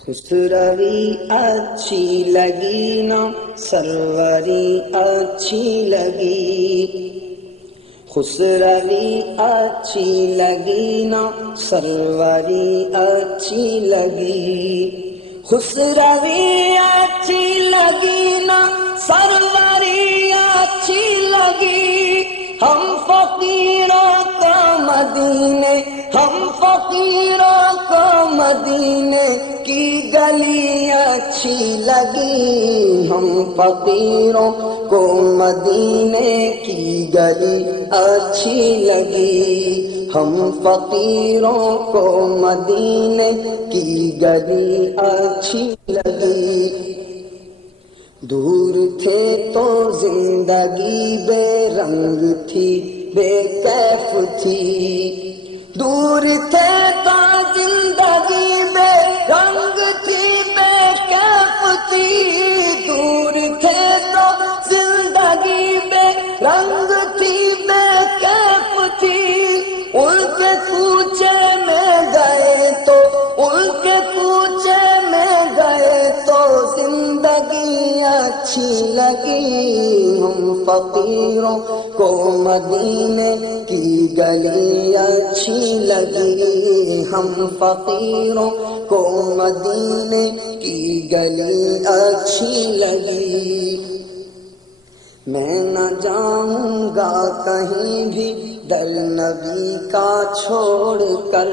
خسروی اچھی لگی نا سروری اچھی لگی، خسروی اچھی لگی نا سروری اچھی لگی، خسروی اچھی لگی نا سروری اچھی لگی، ہم فقیروں کو مدینے، ہم فقیروں کو مدینے کی گلی اچھی لگی، ہم فقیروں کو مدینے کی گلی اچھی لگی، ہم فقیروں کو مدینے کی گلی اچھی لگی، دور تھے تو زندگی بے رنگ تھی بے کیف تھی، دور تھے تو زندگی بے رنگ تھی بے کیف تھی، دور تھے تو زندگی بے رنگ تھی بے کیف تھی، ان کے کوچے میں گئے تو، ان کے کوچے میں گئے تو زندگی اچھی لگی، ہم فقیروں کو مدینے کی گلی اچھی لگی، ہم فقیروں کو مدینے کی گلی اچھی لگی، میں نہ جاؤں گا کہیں بھی در نبی کا چھوڑ کر،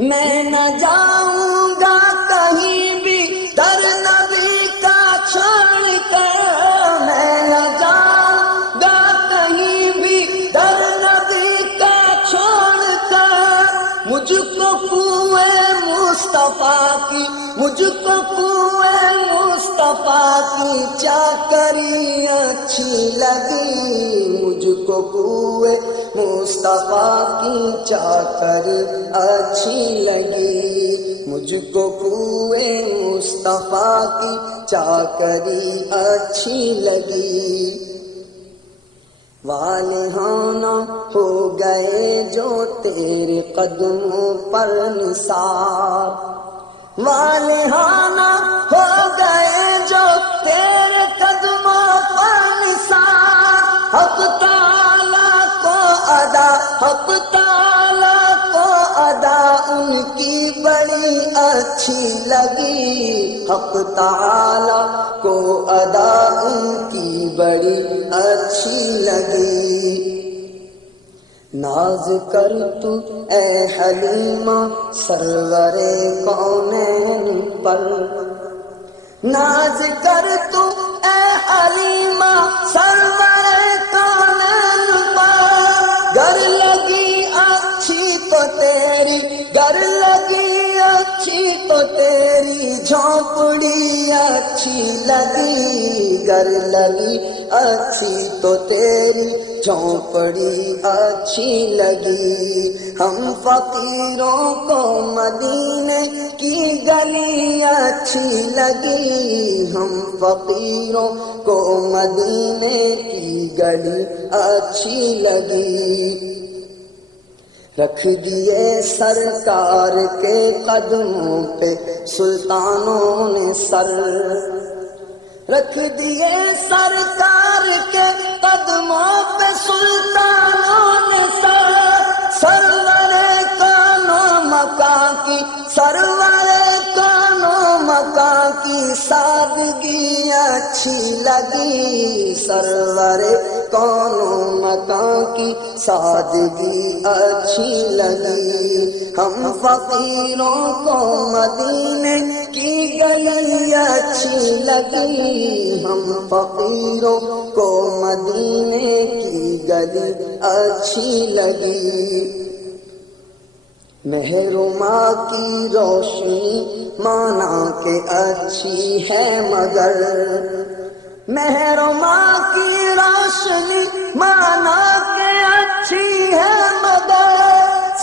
میں نہ جاؤں گا کہیں بھی در نبی کا چھوڑ کر، میں نہ جاؤں گا کہیں بھی در نبی کا چھوڑ کر، مجھ کو کوئے مصطفیٰ کی، مجھ کو کوئے مصطفیٰ کی چاکری اچھی لگی، مجھ کو کوئے مصطفیٰ کی چاکری اچھی لگی، مجھ کو کوئے مصطفیٰ کی چاکری اچھی لگی، والہانہ ہو گئے جو تیرے قدموں پر نثار، والہانہ ہو گئے جو تیرے قدموں پر نثار، حق تعالیٰ کو ادا، حق تعالیٰ کو ادا ان کی بڑی اچھی لگی، حق تعالیٰ کو ادا ان کی بڑی اچھی لگی، ناز کر تو اے حلیمہ سرور کونین پر، ناز کر تو اے حلیمہ سرور کونین پر، گر لگی اچھی تو تیری، گر لگی اچھی تو تیری جھونپڑی اچھی لگی، گر لگی اچھی تو تیری جھونپڑی اچھی لگی، ہم فقیروں کو مدینے کی گلی اچھی لگی، ہم فقیروں کو مدینے کی گلی اچھی لگی، رکھ دیے سرکار کے قدموں پہ سلطانوں نے سر، رکھ دیے سرکار کے قدموں پہ سلطانوں نے سر، سرور کون و مکان کی، سرور کون و مکان کی سادگی اچھی لگی، سرور کون و مکان کی سادگی اچھی لگی، ہم فقیروں کو مدینے کی گلی اچھی لگی، ہم فقیروں کو مدینے کی گلی اچھی لگی، مہر ماں کی روشنی مانا کہ اچھی ہے مگر، مہر ماں کی روشنی مانا کہ اچھی ہے مگر،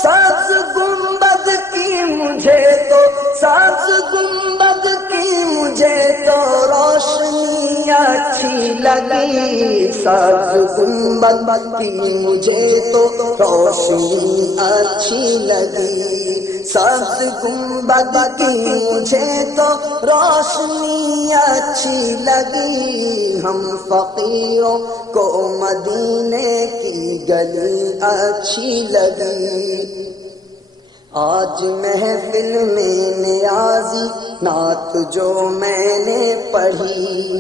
سبز گنبد کی مجھے تو، سبز گنبد کی مجھے تو روشنی اچھی لگی، سبز گنبد کی مجھے تو روشنی اچھی لگی، سبز گنبد کی مجھے تو روشنی اچھی لگی، ہم فقیروں کو مدینے کی گلی اچھی لگی۔ آج محفل میں نیازی نعت جو میں نے پڑھی،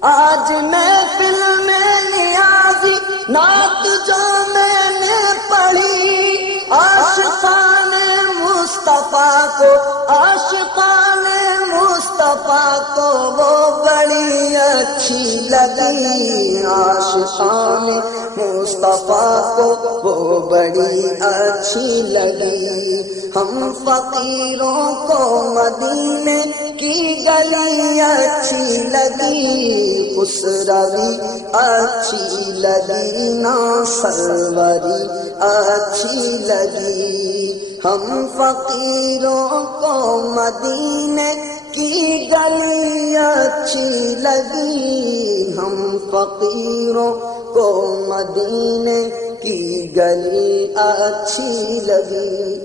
آج محفل میں نیازی نعت جو میں نے پڑھی، عاشقان مصطفیٰ کو، عاشقان مصطفیٰ کو وہ بڑی اچھی لگی، عاشقان مصطفیٰ کو وہ بڑی اچھی لگی۔ ہم فقیروں کو مدینے کی گلی اچھی لگی، خسروی اچھی لگی، نا سروری اچھی لگی۔ ہم فقیروں کو مدینے کی گلی اچھی لگی، ہم فقیروں کو مدینے کی گلی اچھی لگی۔